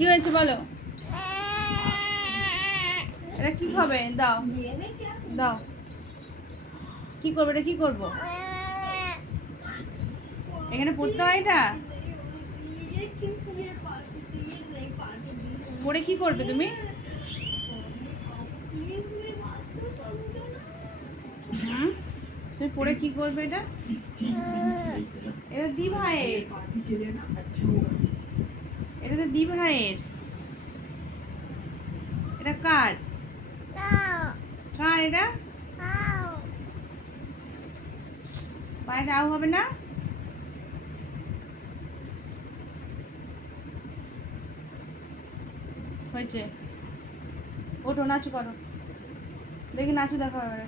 কি হয়েছে বলো? এটা কি খাবে? দাও দাও। কি করবে? এটা কি করবো? এখানে পড়তে হয় এটা? পড়ে কি করবে তুমি? হুম, তুমি পড়ে কি করবে এটা? এটা দি ভাইয়ের, এটা তো দি ভাইয়ের। এটা কার? কার এটা? পায়ে দাও হবে না? হয়েছে, ওঠো নাচু করো, দেখি নাচু দেখো এবারে।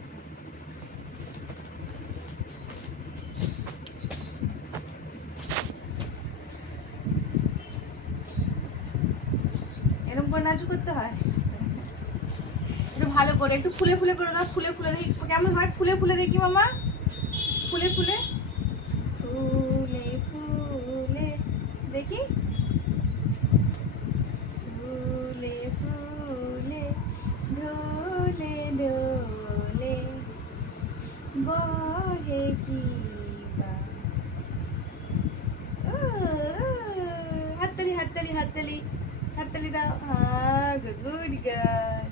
এরকম করে নাচু করতে হয়? একটু ভালো করে, একটু ফুলে ফুলে করে দাও, ফুলে ফুলে দেখি কেমন হয়। ফুলে ফুলে দেখি মামা, ফুলে ফুলে, ফুলে ফুলে দেখি, ফুলে ফুলে ঢোলে ঢোলে বহে কি বা। ও, হাততালি হাততালি হাততালি হাততালি দাও। হ্যাঁ, গুড গার্ল।